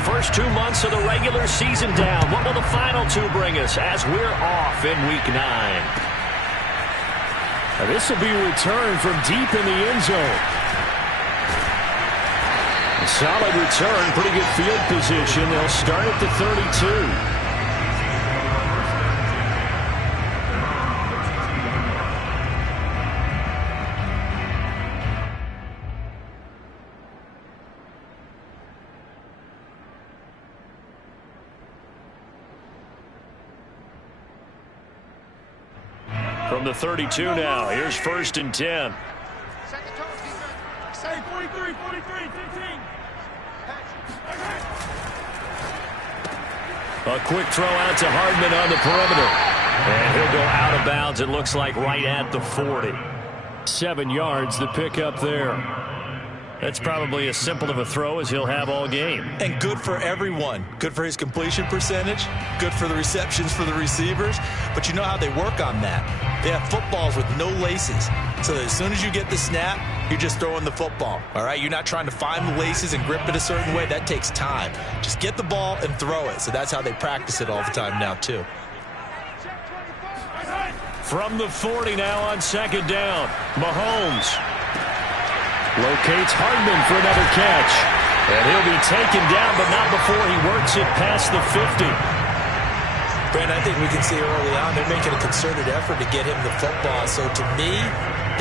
first 2 months of the regular season down. What will the final two bring us as we're off in Week 9? This will be a return from deep in the end zone. A solid return, pretty good field position. They'll start at the 32. From the 32 now, here's 1st and 10. A quick throw out to Hardman on the perimeter. And he'll go out of bounds, it looks like, right at the 40. 7 yards, the pickup there. That's probably as simple of a throw as he'll have all game. And good for everyone. Good for his completion percentage. Good for the receptions for the receivers. But you know how they work on that. They have footballs with no laces. So that as soon as you get the snap, you're just throwing the football. All right? You're not trying to find the laces and grip it a certain way. That takes time. Just get the ball and throw it. So that's how they practice it all the time now, too. From the 40 now on 2nd down, Mahomes locates Hardman for another catch. And he'll be taken down, but not before he works it past the 50. Brandon, I think we can see early on they're making a concerted effort to get him the football. So to me,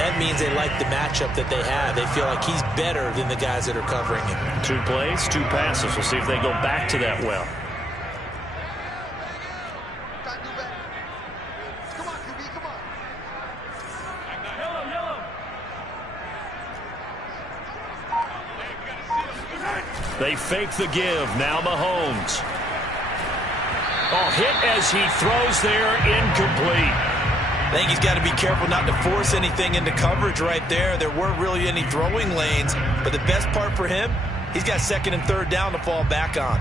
that means they like the matchup that they have. They feel like he's better than the guys that are covering him. 2 plays, 2 passes. We'll see if they go back to that well. They fake the give. Now Mahomes. Oh, hit as he throws there, incomplete. I think he's got to be careful not to force anything into coverage right there. There weren't really any throwing lanes, but the best part for him, he's got 2nd and 3rd down to fall back on.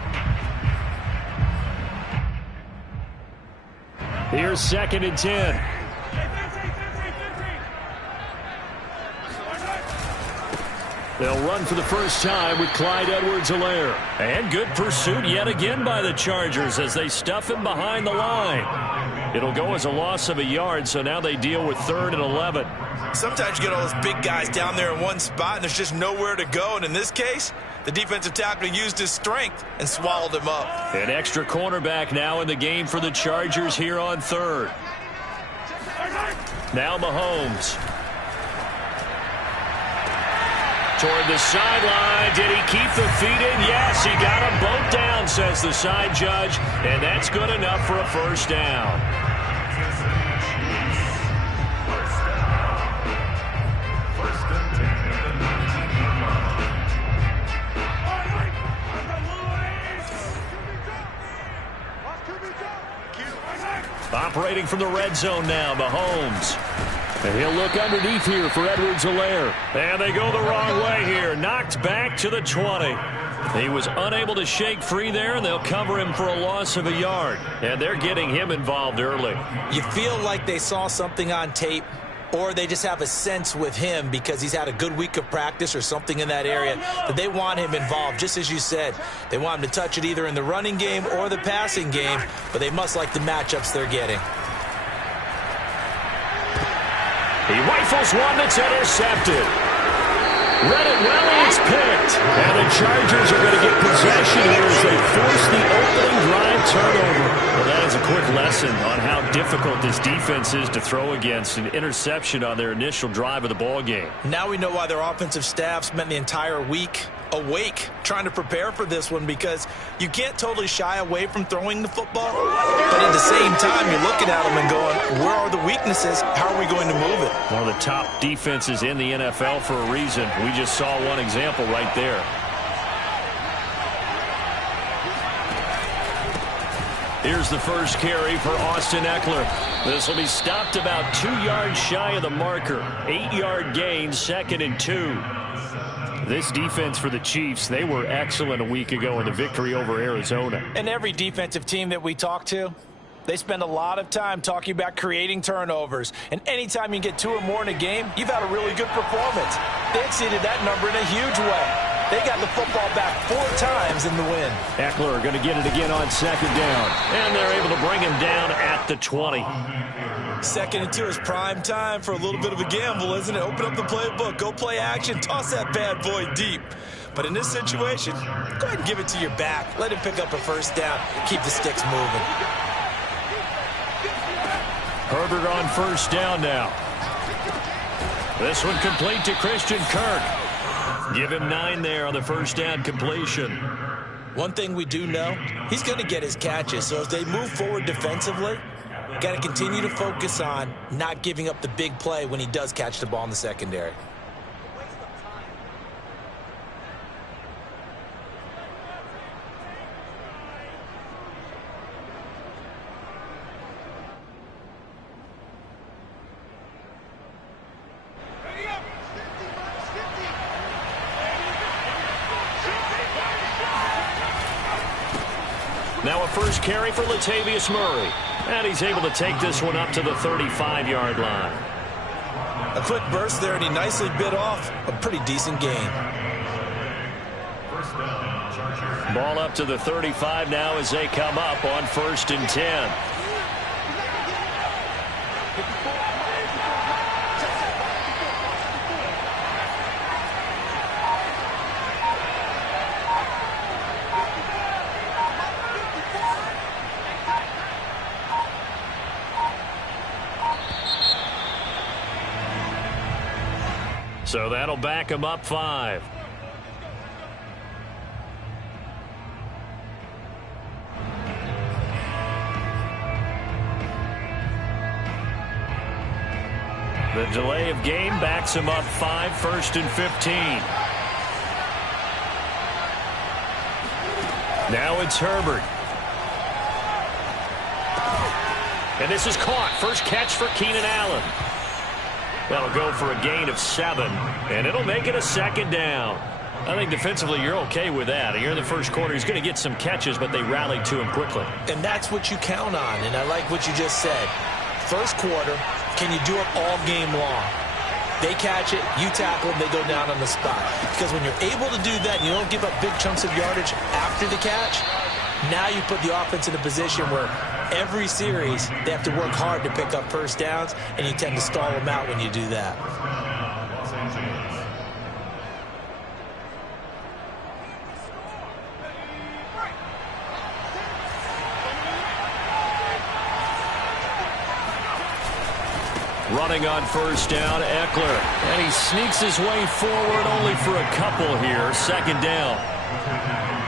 Here's 2nd and 10. They'll run for the first time with Clyde Edwards-Helaire. And good pursuit yet again by the Chargers as they stuff him behind the line. It'll go as a loss of a yard, so now they deal with 3rd and 11. Sometimes you get all those big guys down there in one spot, and there's just nowhere to go. And in this case, the defensive tackle used his strength and swallowed him up. An extra cornerback now in the game for the Chargers here on 3rd. Now Mahomes. Toward the sideline. Did he keep the feet in? Yes, he got them both down, says the side judge. And that's good enough for a first down. Operating from the red zone now, Mahomes. And he'll look underneath here for Edwards-Helaire. And they go the wrong way here. Knocked back to the 20. He was unable to shake free there, and they'll cover him for a loss of a yard. And they're getting him involved early. You feel like they saw something on tape, or they just have a sense with him because he's had a good week of practice or something in that area that they want him involved. Just as you said, they want him to touch it either in the running game or the passing game, but they must like the matchups they're getting. He rifles one that's intercepted. Read it well, and it's picked. And the Chargers are going to get possession here as they force the opening drive turnover. Well, that is a quick lesson on how difficult this defense is to throw against. An interception on their initial drive of the ball game. Now we know why their offensive staff spent the entire week awake trying to prepare for this one, because you can't totally shy away from throwing the football, but at the same time you're looking at them and going, where are the weaknesses? How are we going to move it? One of the top defenses in the NFL for a reason. We just saw one example right there. Here's the first carry for Austin Ekeler. This will be stopped about 2 yards shy of the marker. 8-yard gain, 2nd and 2. This defense for the Chiefs, they were excellent a week ago in the victory over Arizona. And every defensive team that we talk to, they spend a lot of time talking about creating turnovers. And anytime you get 2 or more in a game, you've had a really good performance. They exceeded that number in a huge way. They got the football back 4 times in the win. Eckler going to get it again on second down. And they're able to bring him down at the 20. 2nd and 2 is prime time for a little bit of a gamble, isn't it? Open up the playbook, go play action, toss that bad boy deep. But in this situation, go ahead and give it to your back. Let him pick up a first down. Keep the sticks moving. Herbert on first down now. This one complete to Christian Kirk. Give him 9 there on the first down completion. One thing we do know, he's going to get his catches. So as they move forward defensively, got to continue to focus on not giving up the big play when he does catch the ball in the secondary. Now a first carry for Latavius Murray. And he's able to take this one up to the 35-yard line. A quick burst there, and he nicely bit off a pretty decent gain. Ball up to the 35 now as they come up on 1st and 10. So that'll back him up 5. The delay of game backs him up 5, 1st and 15. Now it's Herbert. And this is caught. First catch for Keenan Allen. That'll go for a gain of 7, and it'll make it a 2nd down. I think defensively you're okay with that. Here in the first quarter, he's going to get some catches, but they rallied to him quickly. And that's what you count on, and I like what you just said. First quarter, can you do it all game long? They catch it, you tackle them, they go down on the spot. Because when you're able to do that and you don't give up big chunks of yardage after the catch, now you put the offense in a position where every series they have to work hard to pick up first downs, and you tend to stall them out when you do that. Running on first down, Eckler. And he sneaks his way forward only for a couple here. 2nd down.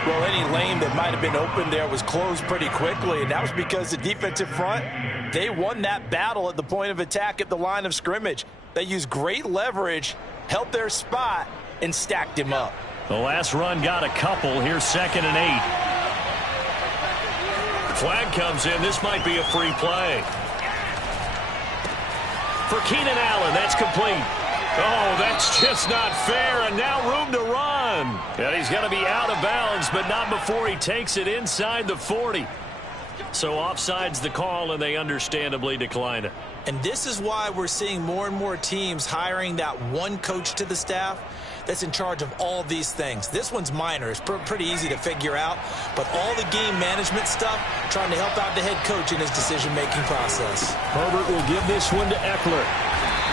Well, any lane that might have been open there was closed pretty quickly, and that was because the defensive front, they won that battle at the point of attack at the line of scrimmage. They used great leverage, held their spot, and stacked him up. The last run got a couple. Here's 2nd and 8. Flag comes in. This might be a free play. For Keenan Allen, that's complete. Oh, that's just not fair, and now room to run. And he's going to be out of bounds, but not before he takes it inside the 40. So offside's the call, and they understandably decline it. And this is why we're seeing more and more teams hiring that one coach to the staff that's in charge of all these things. This one's minor. It's pretty easy to figure out. But all the game management stuff, trying to help out the head coach in his decision-making process. Herbert will give this one to Eckler.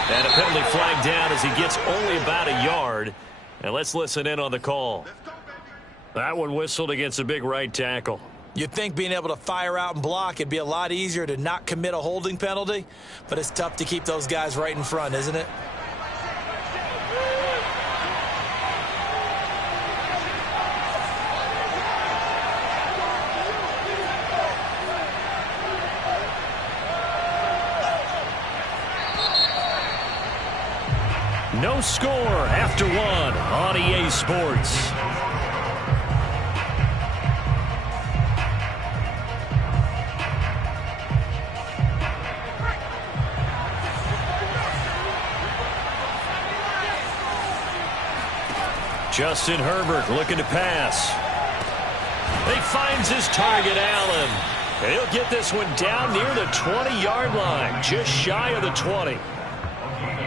And a penalty flag down as he gets only about a yard. And let's listen in on the call. That one whistled against a big right tackle. You'd think being able to fire out and block, it'd be a lot easier to not commit a holding penalty. But it's tough to keep those guys right in front, isn't it? No score after 1 on EA Sports. Justin Herbert looking to pass. He finds his target, Allen. And he'll get this one down near the 20-yard line, just shy of the 20.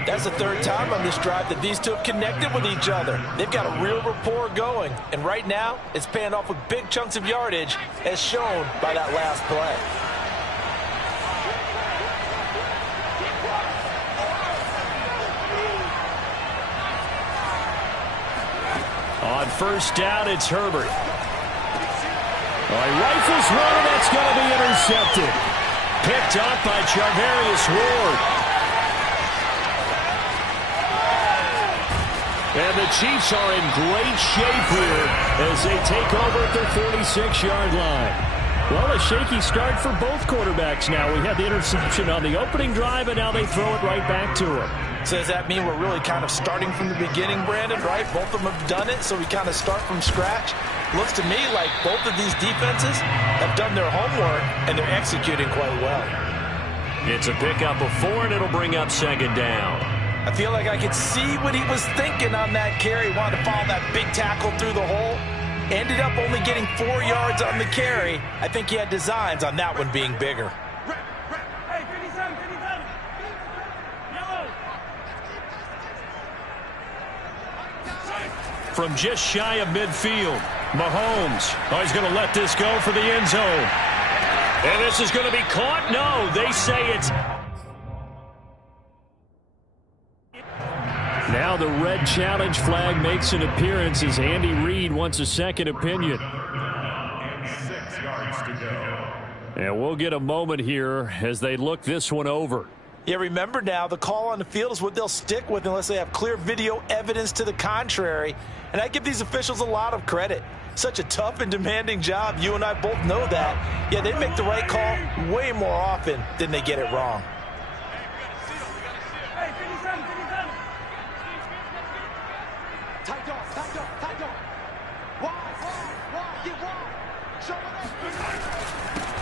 That's the third time on this drive that these two have connected with each other. They've got a real rapport going, and right now it's paying off with big chunks of yardage as shown by that last play. On first down, it's Herbert. He rifles one, and that's going to be intercepted. Picked up by Charvarius Ward. And the Chiefs are in great shape here as they take over at their 46-yard line. Well, a shaky start for both quarterbacks now. We had the interception on the opening drive, and now they throw it right back to him. So does that mean we're really kind of starting from the beginning, Brandon, right? Both of them have done it, so we kind of start from scratch. Looks to me like both of these defenses have done their homework, and they're executing quite well. It's a pickup of 4, and it'll bring up second down. I feel like I could see what he was thinking on that carry. He wanted to follow that big tackle through the hole. Ended up only getting 4 yards on the carry. I think he had designs on that one being bigger. From just shy of midfield, Mahomes. He's going to let this go for the end zone. And this is going to be caught? No, they say it's... Now the red challenge flag makes an appearance as Andy Reid wants a second opinion. 6 yards to go. And we'll get a moment here as they look this one over. Yeah, remember now, the call on the field is what they'll stick with unless they have clear video evidence to the contrary. And I give these officials a lot of credit. Such a tough and demanding job. You and I both know that. Yeah, they make the right call way more often than they get it wrong.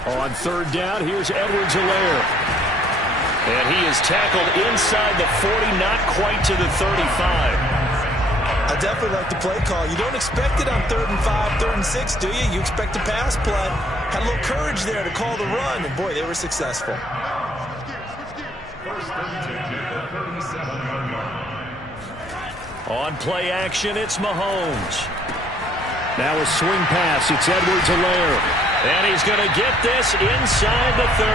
On third down, here's Edwards-Helaire. And he is tackled inside the 40, not quite to the 35. I definitely like the play call. You don't expect it on 3rd and 5, 3rd and 6, do you? You expect a pass play. Had a little courage there to call the run, and boy, they were successful. On play action, it's Mahomes. Now a swing pass. It's Edwards-Helaire. And he's going to get this inside the 30.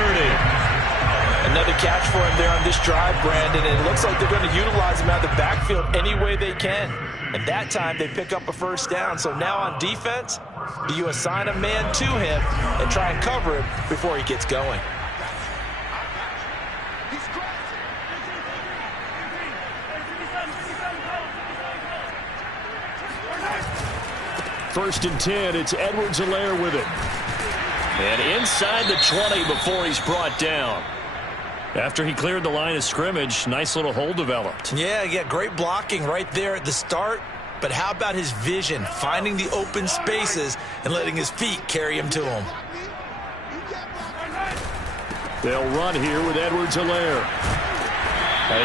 Another catch for him there on this drive, Brandon. And it looks like they're going to utilize him out of the backfield any way they can. And that time they pick up a first down. So now on defense, do you assign a man to him and try and cover him before he gets going? First and 10, it's Edwards-Helaire with it. And inside the 20 before he's brought down. After he cleared the line of scrimmage, nice little hole developed. Yeah, great blocking right there at the start. But how about his vision, finding the open spaces and letting his feet carry him to him? They'll run here with Edwards-Helaire.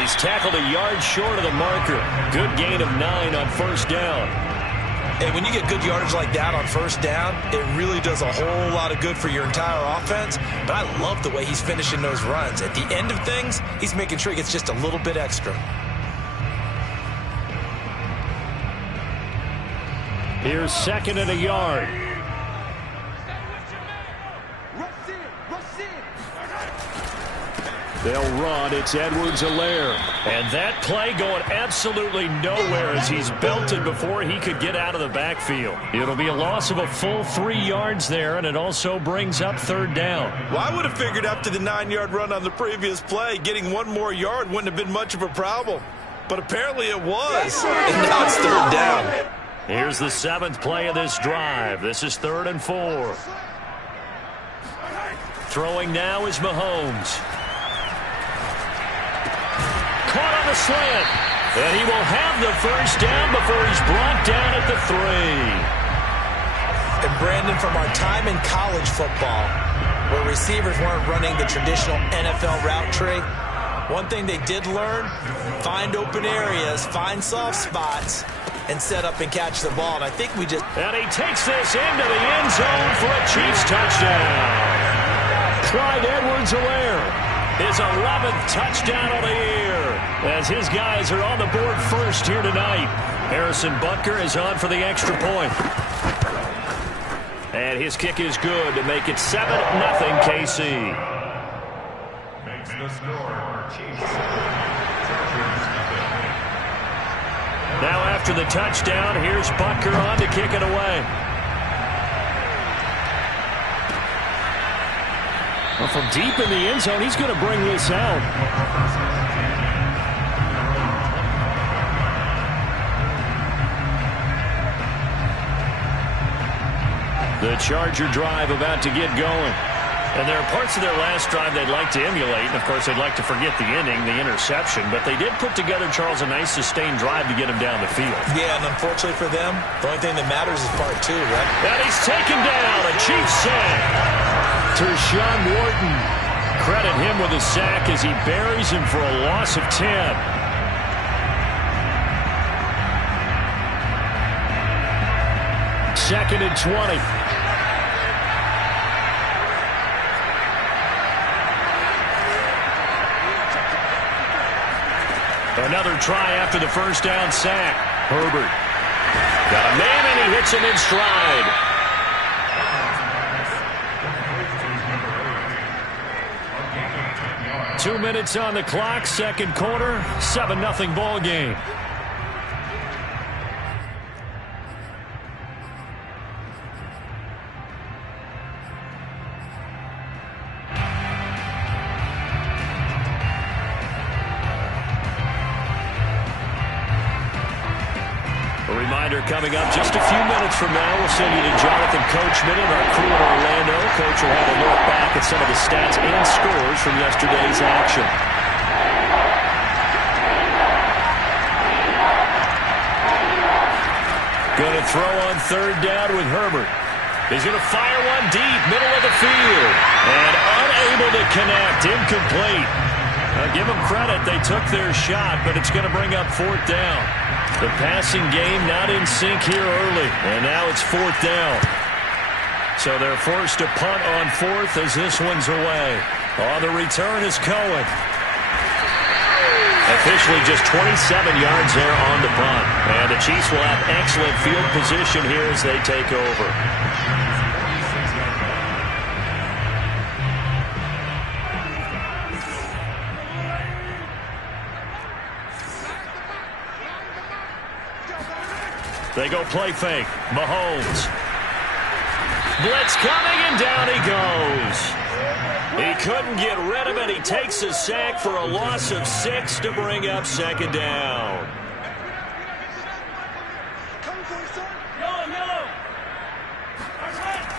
He's tackled a yard short of the marker. Good gain of 9 on first down. And when you get good yardage like that on first down, it really does a whole lot of good for your entire offense. But I love the way he's finishing those runs. At the end of things, he's making sure he gets just a little bit extra. Here's 2nd and a yard. They'll run. It's Edwards-Helaire. And that play going absolutely nowhere as he's belted before he could get out of the backfield. It'll be a loss of a full 3 yards there, and it also brings up 3rd down. Well, I would have figured after the 9-yard run on the previous play, getting 1 more yard wouldn't have been much of a problem. But apparently it was. And now it's 3rd down. Here's the 7th play of this drive. This is 3rd and 4. Throwing now is Mahomes. Caught on the slant. And he will have the first down before he's brought down at the 3. And Brandon, from our time in college football, where receivers weren't running the traditional NFL route tree, one thing they did learn, find open areas, find soft spots, and set up and catch the ball. And I think we just... And he takes this into the end zone for a Chiefs touchdown. Clyde Edwards-Helaire. His 11th touchdown of the year, as his guys are on the board first here tonight. Harrison Butker is on for the extra point. And his kick is good to make it 7-0 KC. Makes the score Chiefs. Now after the touchdown, here's Butker on to kick it away. Well, from deep in the end zone, he's going to bring this out. The Charger drive about to get going. And there are parts of their last drive they'd like to emulate. And, of course, they'd like to forget the ending, the interception. But they did put together, Charles, a nice sustained drive to get him down the field. Yeah, and unfortunately for them, the only thing that matters is part 2, right? And he's taken down. A Chiefs sack. Tershawn Wharton. Credit him with a sack as he buries him for a loss of 10. Second and 20. Another try after the first down sack. Herbert got a man, and he hits him in stride. Two minutes on the clock, second quarter, 7-0 ball game. Coming up just a few minutes from now, we'll send you to Jonathan Coachman and our crew in Orlando. Coach will have a look back at some of the stats and scores from yesterday's action. Going to throw on third down with Herbert. He's going to fire one deep, middle of the field. And unable to connect, incomplete. Give them credit, they took their shot, but it's going to bring up fourth down. The passing game not in sync here early, and now it's fourth down. So they're forced to punt on fourth as this one's away. On the return is Cohen. Officially just 27 yards there on the punt. And the Chiefs will have excellent field position here as they take over. They go play fake. Mahomes. Blitz coming, and down he goes. He couldn't get rid of it. He takes a sack for a loss of 6 to bring up second down.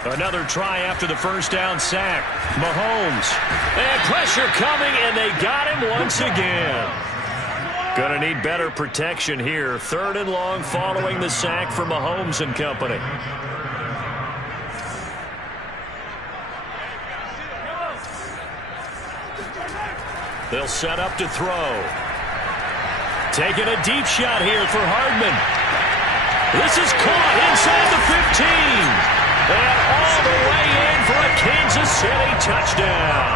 Another try after the first down sack. Mahomes. And pressure coming, and they got him once again. Going to need better protection here. Third and long following the sack from Mahomes and company. They'll set up to throw. Taking a deep shot here for Hardman. This is caught inside the 15. And all the way in for a Kansas City touchdown.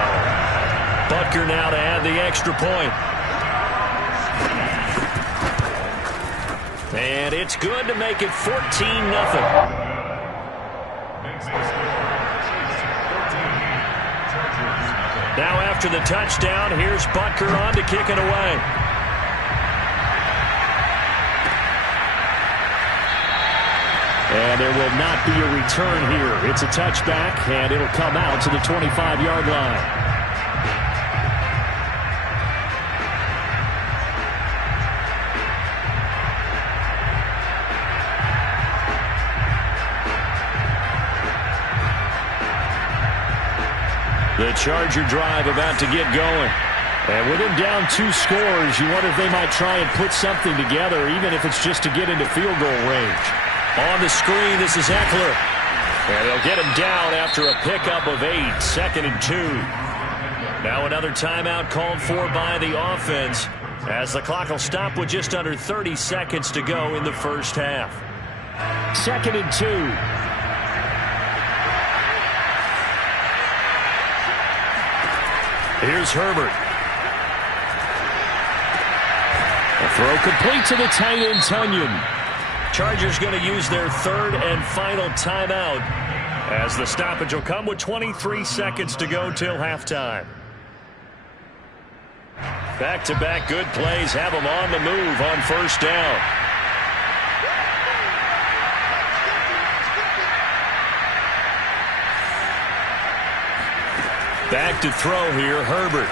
Butker now to add the extra point. And it's good to make it 14-0. Now after the touchdown, here's Butker on to kick it away. And there will not be a return here. It's a touchback, and it'll come out to the 25-yard line. The Charger drive about to get going. And with him down 2 scores, you wonder if they might try and put something together, even if it's just to get into field goal range. On the screen, this is Eckler. And they'll get him down after a pickup of 8, 2nd and 2. Now another timeout called for by the offense, as the clock will stop with just under 30 seconds to go in the first half. 2nd and 2. Here's Herbert. Throw complete to the tight end, Tonyan. Chargers going to use their third and final timeout as the stoppage will come with 23 seconds to go till halftime. Back-to-back good plays have them on the move on first down. Back to throw here, Herbert.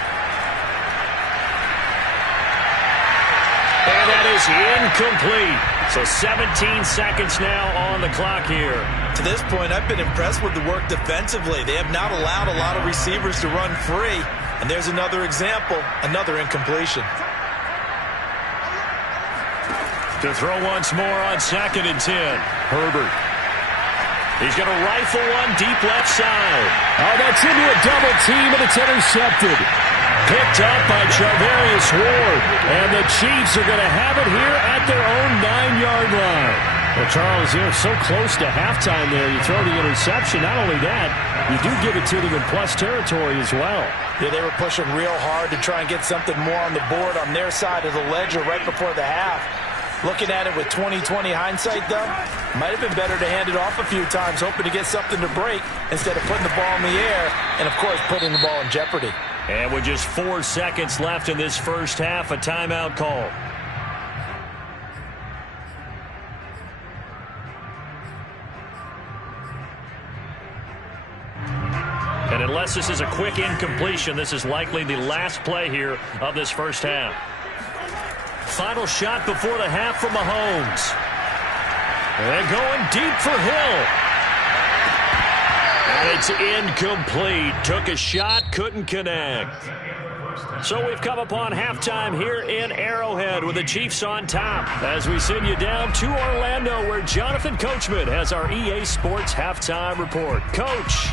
And that is incomplete. So 17 seconds now on the clock here. To this point, I've been impressed with the work defensively. They have not allowed a lot of receivers to run free. And there's another example, another incompletion. To throw once more on 2nd and 10. Herbert. He's going to rifle one deep left side. Oh, that's into a double team, and it's intercepted. Picked up by Charvarius Ward. And the Chiefs are going to have it here at their own 9-yard line. Well, Charles, you're so close to halftime there. You throw the interception. Not only that, you do give it to them in plus territory as well. Yeah, they were pushing real hard to try and get something more on the board on their side of the ledger right before the half. Looking at it with 20/20 hindsight, though, might have been better to hand it off a few times, hoping to get something to break instead of putting the ball in the air and, of course, putting the ball in jeopardy. And with just 4 seconds left in this first half, a timeout call. And unless this is a quick incompletion, this is likely the last play here of this first half. Final shot before the half from Mahomes. And going deep for Hill. And it's incomplete. Took a shot, couldn't connect. So we've come upon halftime here in Arrowhead with the Chiefs on top as we send you down to Orlando where Jonathan Coachman has our EA Sports halftime report. Coach.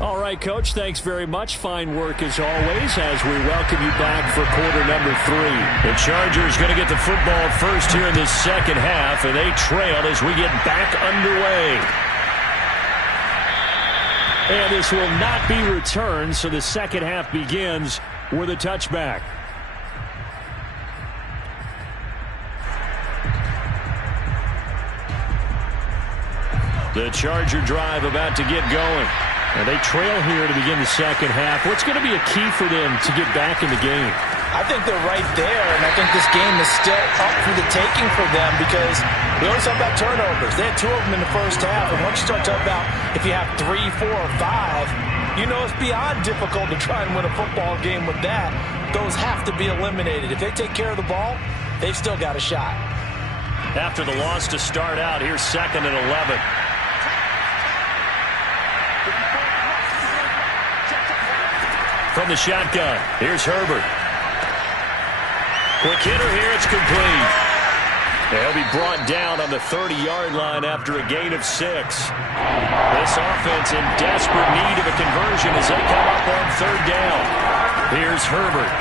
All right, Coach, thanks very much. Fine work as always as we welcome you back for quarter number 3. The Chargers going to get the football first here in this second half, and they trail as we get back underway. And this will not be returned, so the second half begins with a touchback. The Charger drive about to get going. And they trail here to begin the second half. What's going to be a key for them to get back in the game? I think they're right there, and I think this game is still up for the taking for them because we always talk about turnovers. They had 2 of them in the first half, and once you start talking about if you have 3, 4, or 5, you know it's beyond difficult to try and win a football game with that. Those have to be eliminated. If they take care of the ball, they've still got a shot. After the loss to start out, here's 2nd and 11. From the shotgun, here's Herbert. Quick hitter here, it's complete. They'll be brought down on the 30-yard line after a gain of 6. This offense in desperate need of a conversion as they come up on 3rd down. Here's Herbert.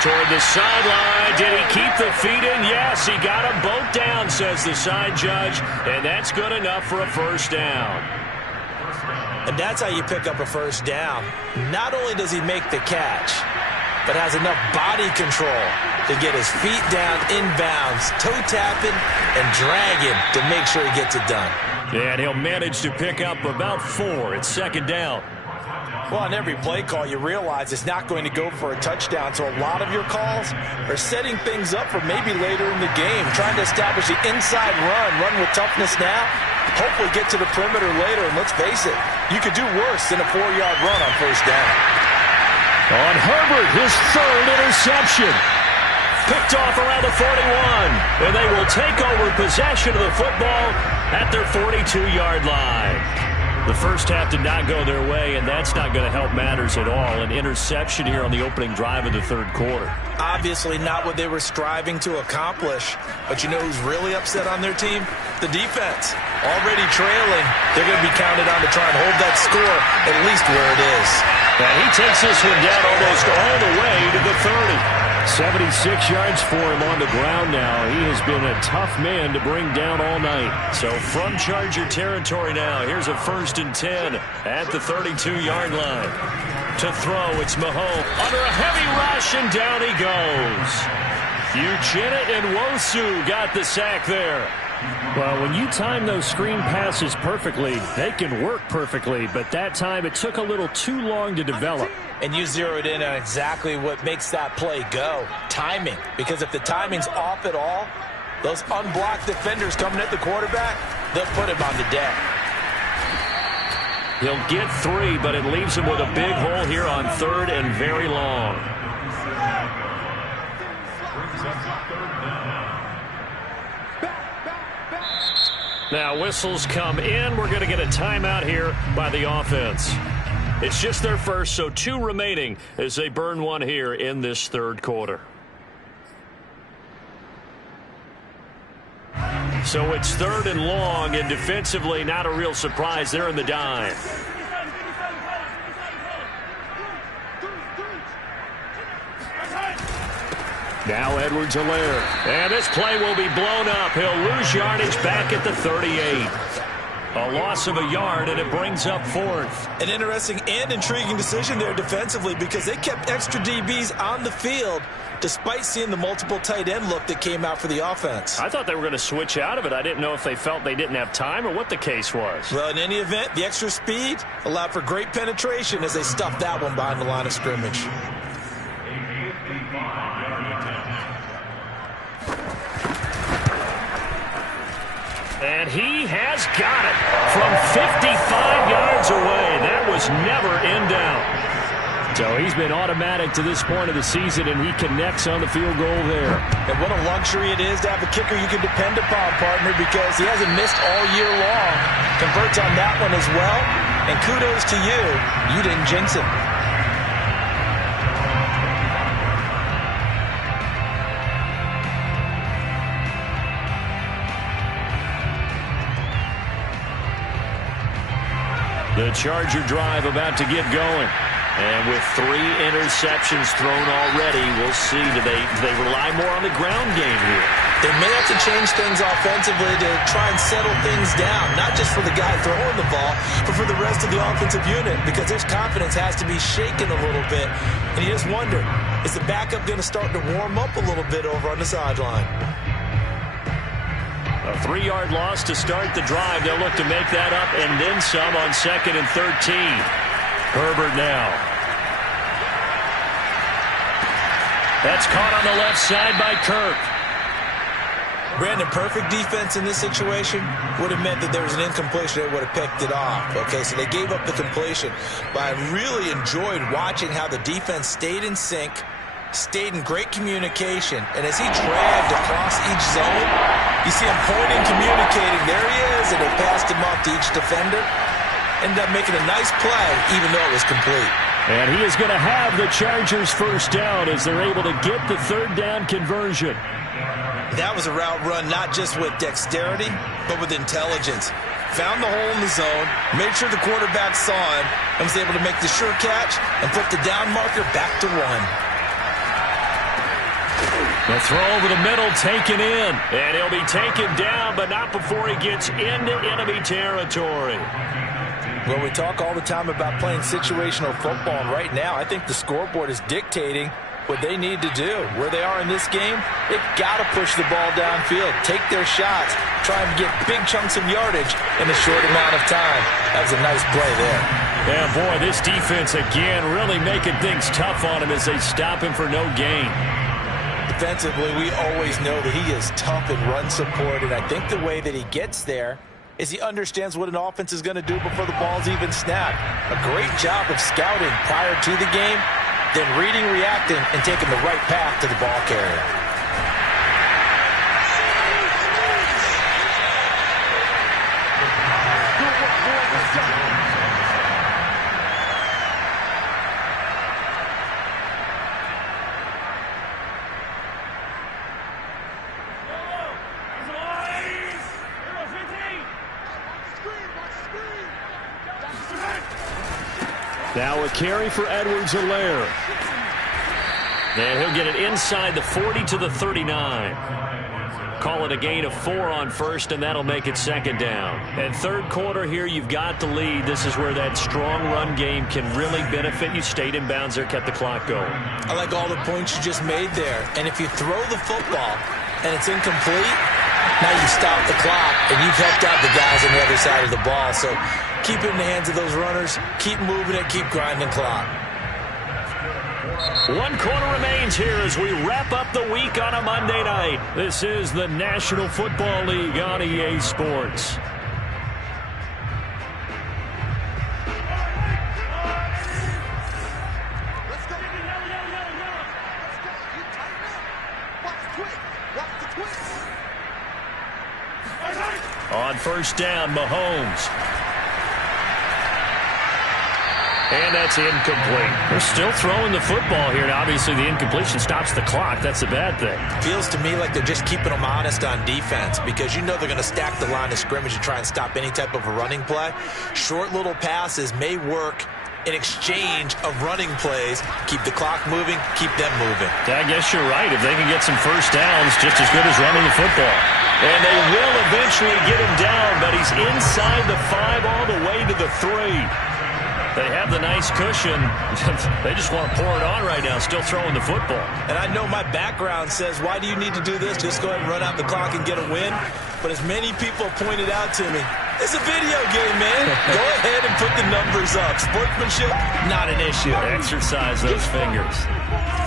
Toward the sideline, did he keep the feet in? Yes, he got them both down, says the side judge, and that's good enough for a first down. And that's how you pick up a first down. Not only does he make the catch, but has enough body control to get his feet down inbounds, toe tapping and dragging to make sure he gets it done. And he'll manage to pick up about 4. It's 2nd down. Well, on every play call, you realize it's not going to go for a touchdown, so a lot of your calls are setting things up for maybe later in the game, trying to establish the inside run with toughness now, hopefully get to the perimeter later, and let's face it, you could do worse than a 4-yard run on first down. On Herbert, his 3rd interception. Picked off around the 41, and they will take over possession of the football at their 42-yard line. The first half did not go their way, and that's not going to help matters at all. An interception here on the opening drive of the 3rd quarter. Obviously not what they were striving to accomplish. But you know who's really upset on their team? The defense. Already trailing. They're going to be counted on to try and hold that score at least where it is. And he takes this one down almost all the way to the 30. 76 yards for him on the ground now. He has been a tough man to bring down all night. So from Charger territory now, here's a 1st and 10 at the 32-yard line. To throw, it's Mahomes under a heavy rush, and down he goes. Uchenna Nwosu got the sack there. Well, when you time those screen passes perfectly, they can work perfectly, but that time it took a little too long to develop. And you zeroed in on exactly what makes that play go, timing. Because if the timing's off at all, those unblocked defenders coming at the quarterback, they'll put him on the deck. He'll get 3, but it leaves him with a big hole here on 3rd and very long. Now whistles come in. We're going to get a timeout here by the offense. It's just their first, so 2 remaining as they burn 1 here in this 3rd quarter. So it's 3rd and long, and defensively not a real surprise. They're in the dime. Now Edwards-Helaire. And this play will be blown up. He'll lose yardage back at the 38. A loss of a yard, and it brings up 4th. An interesting and intriguing decision there defensively because they kept extra DBs on the field despite seeing the multiple tight end look that came out for the offense. I thought they were going to switch out of it. I didn't know if they felt they didn't have time or what the case was. Well, in any event, the extra speed allowed for great penetration as they stuffed that one behind the line of scrimmage. And he has got it from 55 yards away. That was never in doubt. So he's been automatic to this point of the season, and he connects on the field goal there. And what a luxury it is to have a kicker you can depend upon, partner, because he hasn't missed all year long. Converts on that one as well. And kudos to you. You didn't jinx him. The Charger drive about to get going. And with 3 interceptions thrown already, we'll see. Do they rely more on the ground game here? They may have to change things offensively to try and settle things down, not just for the guy throwing the ball, but for the rest of the offensive unit, because his confidence has to be shaken a little bit. And you just wonder, is the backup going to start to warm up a little bit over on the sideline? A 3-yard loss to start the drive. They'll look to make that up and then some on 2nd and 13. Herbert now. That's caught on the left side by Kirk. Brandon, perfect defense in this situation would have meant that there was an incompletion. They would have picked it off. Okay, so they gave up the completion. But I really enjoyed watching how the defense stayed in sync, stayed in great communication, and as he dragged across each zone, you see him pointing, communicating. There he is, and they passed him off to each defender. Ended up making a nice play, even though it was complete. And he is going to have the Chargers first down as they're able to get the 3rd down conversion. That was a route run not just with dexterity, but with intelligence. Found the hole in the zone, made sure the quarterback saw him, and was able to make the sure catch and put the down marker back to 1. The throw over the middle taken in. And he'll be taken down, but not before he gets into enemy territory. Well, we talk all the time about playing situational football, and right now I think the scoreboard is dictating what they need to do. Where they are in this game, they've got to push the ball downfield, take their shots, try and get big chunks of yardage in a short amount of time. That was a nice play there. Yeah, boy, this defense again really making things tough on him as they stop him for no gain. Defensively, we always know that he is tough in run support, and I think the way that he gets there is he understands what an offense is going to do before the ball's even snapped. A great job of scouting prior to the game, then reading, reacting, and taking the right path to the ball carrier. Now a carry for Edwards-Helaire. And he'll get it inside the 40 to the 39. Call it a gain of 4 on first, and that'll make it second down. And third quarter here, you've got the lead. This is where that strong run game can really benefit you. Stayed in bounds there, kept the clock going. I like all the points you just made there. And if you throw the football and it's incomplete, now you stop the clock, and you've helped out the guys on the other side of the ball. So keep it in the hands of those runners. Keep moving it. Keep grinding clock. 1 quarter remains here as we wrap up the week on a Monday night. This is the National Football League on EA Sports. On first down, Mahomes. And that's incomplete. They're still throwing the football here. Now, obviously, the incompletion stops the clock. That's the bad thing. Feels to me like they're just keeping them honest on defense because you know they're going to stack the line of scrimmage and try and stop any type of a running play. Short little passes may work in exchange of running plays. Keep the clock moving, keep them moving. I guess you're right. If they can get some first downs, just as good as running the football. And they will eventually get him down, but he's inside the 5 all the way to the 3. They have the nice cushion. They just want to pour it on right now, still throwing the football. And I know my background says, why do you need to do this? Just go ahead and run out the clock and get a win. But as many people pointed out to me, it's a video game, man. Go ahead and put the numbers up. Sportsmanship, not an issue. Exercise those fingers.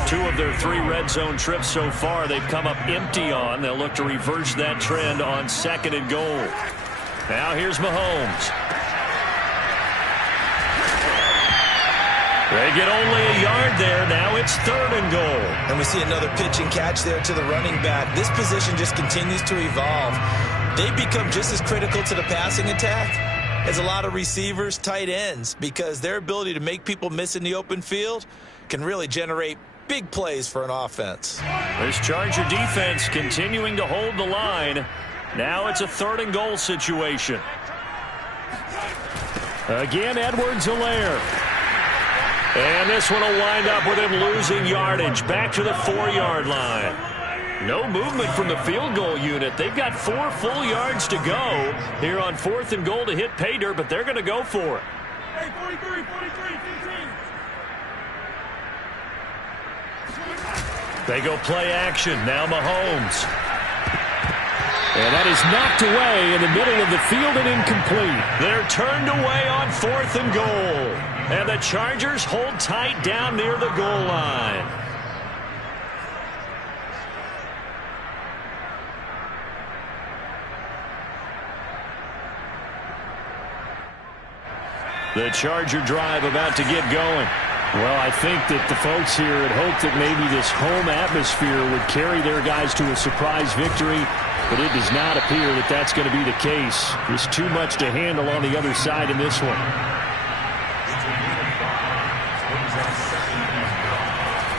2 of their 3 red zone trips so far, they've come up empty on. They'll look to reverse that trend on 2nd and goal. Now here's Mahomes. They get only a yard there. Now it's 3rd and goal. And we see another pitch and catch there to the running back. This position just continues to evolve. They become just as critical to the passing attack as a lot of receivers, tight ends, because their ability to make people miss in the open field can really generate big plays for an offense. This Charger defense continuing to hold the line. Now it's a 3rd and goal situation. Again, Edwards-Helaire. And this one will wind up with him losing yardage back to the 4-yard line. No movement from the field goal unit. They've got 4 full yards to go here on 4th and goal to hit pay dirt, but they're going to go for it. Hey, 43, 15. They go play action. Now Mahomes. And that is knocked away in the middle of the field and incomplete. They're turned away on 4th and goal. And the Chargers hold tight down near the goal line. The Charger drive about to get going. Well, I think that the folks here had hoped that maybe this home atmosphere would carry their guys to a surprise victory, but it does not appear that that's going to be the case. There's too much to handle on the other side in this one.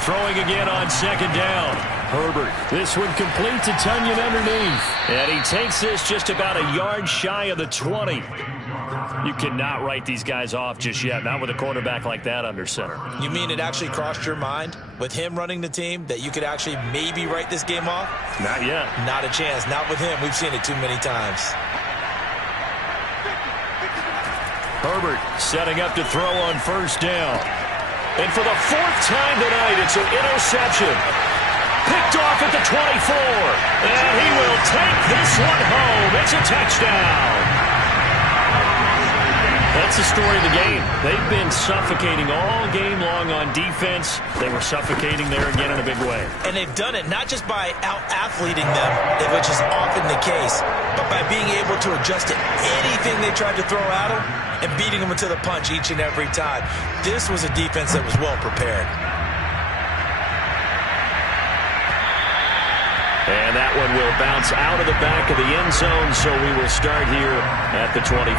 Throwing again on 2nd down. Herbert. This one complete to Tunyon underneath. And he takes this just about a yard shy of the 20. You cannot write these guys off just yet, not with a quarterback like that under center. You mean it actually crossed your mind with him running the team that you could actually maybe write this game off? Not yet. Not a chance. Not with him. We've seen it too many times. Herbert setting up to throw on 1st down. And for the 4th time tonight, it's an interception. Picked off at the 24. And he will take this one home. It's a touchdown. That's the story of the game. They've been suffocating all game long on defense. They were suffocating there again in a big way. And they've done it not just by out-athleting them, which is often the case, but by being able to adjust to anything they tried to throw at them and beating them into the punch each and every time. This was a defense that was well prepared. And that one will bounce out of the back of the end zone, so we will start here at the 25.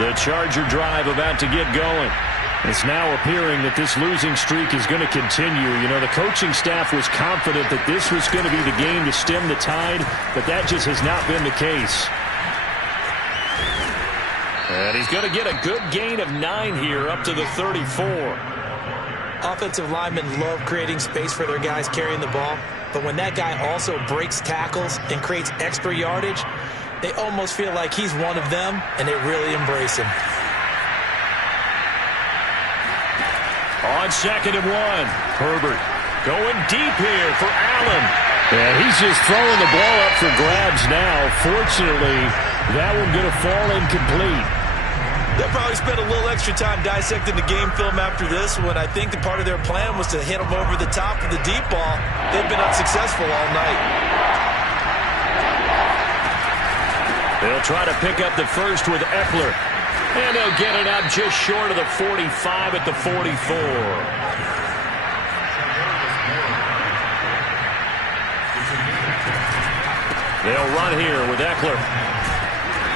The Charger drive about to get going. It's now appearing that this losing streak is going to continue. You know, the coaching staff was confident that this was going to be the game to stem the tide, but that just has not been the case. And he's going to get a good gain of 9 here up to the 34. Offensive linemen love creating space for their guys carrying the ball, but when that guy also breaks tackles and creates extra yardage, they almost feel like he's one of them, and they really embrace him. On 2nd and 1, Herbert going deep here for Allen. And he's just throwing the ball up for grabs now. Fortunately, that one going to fall incomplete. They'll probably spend a little extra time dissecting the game film after this one. I think the part of their plan was to hit him over the top of the deep ball. They've been unsuccessful all night. They'll try to pick up the first with Eckler. And they'll get it up just short of the 45 at the 44. They'll run here with Eckler.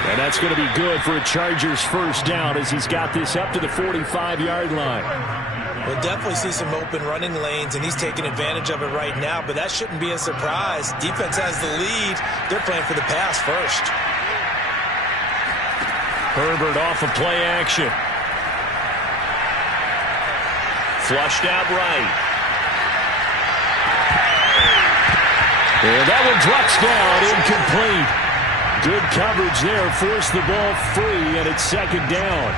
And that's going to be good for a Chargers first down as he's got this up to the 45-yard line. We'll definitely see some open running lanes, and he's taking advantage of it right now, but that shouldn't be a surprise. Defense has the lead. They're playing for the pass first. Herbert off of play action. Flushed out right. And that one drops down, incomplete. Good coverage there, forced the ball free, and it's 2nd down.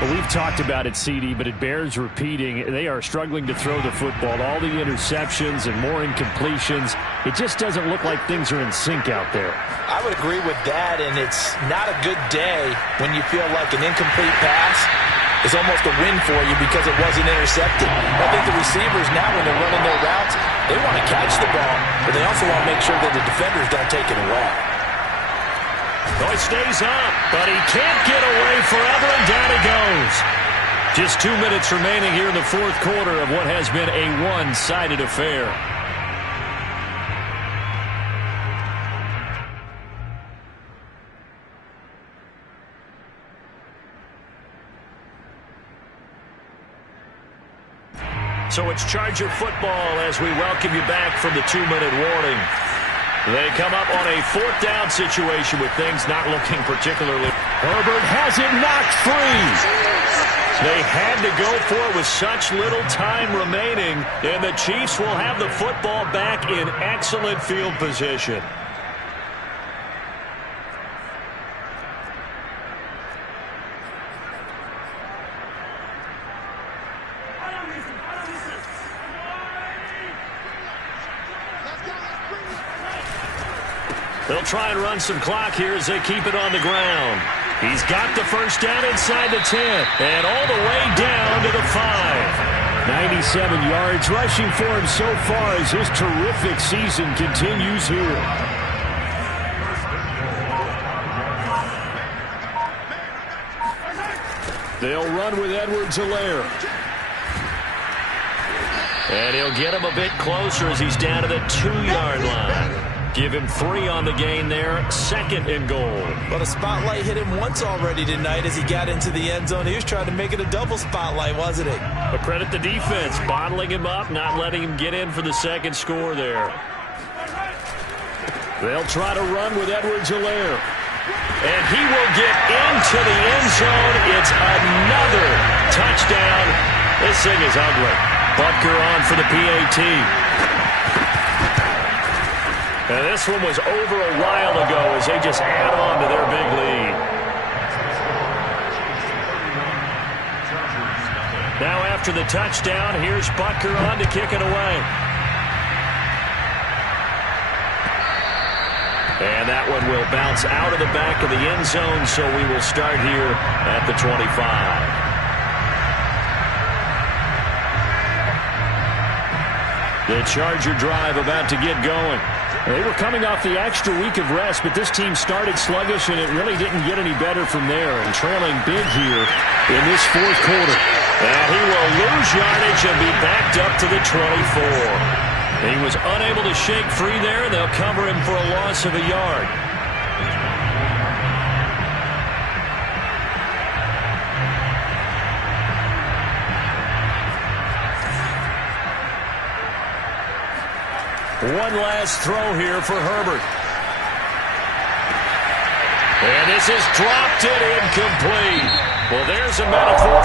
Well, we've talked about it, CD, but it bears repeating. They are struggling to throw the football. All the interceptions and more incompletions. It just doesn't look like things are in sync out there. I would agree with that, and it's not a good day when you feel like an incomplete pass is almost a win for you because it wasn't intercepted. I think the receivers now, when they're running their routes, they want to catch the ball, but they also want to make sure that the defenders don't take it away. Oh, he stays up, but he can't get away forever, and down he goes. Just 2 minutes remaining here in the 4th quarter of what has been a one-sided affair. So it's Charger football as we welcome you back from the 2-minute warning. They come up on a 4th down situation with things not looking particularly. Herbert has it knocked free. They had to go for it with such little time remaining, and the Chiefs will have the football back in excellent field position. They'll try and run some clock here as they keep it on the ground. He's got the first down inside the 10 and all the way down to the 5. 97 yards rushing for him so far as his terrific season continues here. They'll run with Edwards-Helaire. And he'll get him a bit closer as he's down to the 2-yard line. Give him 3 on the gain there. 2nd and goal. Well, the spotlight hit him once already tonight as he got into the end zone. He was trying to make it a double spotlight, wasn't it? But credit the defense, bottling him up, not letting him get in for the 2nd score there. They'll try to run with Edwards-Helaire. And he will get into the end zone. It's another touchdown. This thing is ugly. Butker on for the PAT. And this one was over a while ago as they just add on to their big lead. Now after the touchdown, here's Butker on to kick it away. And that one will bounce out of the back of the end zone, so we will start here at the 25. The Charger drive about to get going. They were coming off the extra week of rest, but this team started sluggish, and it really didn't get any better from there, and trailing big here in this 4th quarter. And he will lose yardage and be backed up to the 24. He was unable to shake free there, and they'll cover him for a loss of a yard. One last throw here for Herbert. And this is dropped it incomplete. Well, there's a metaphor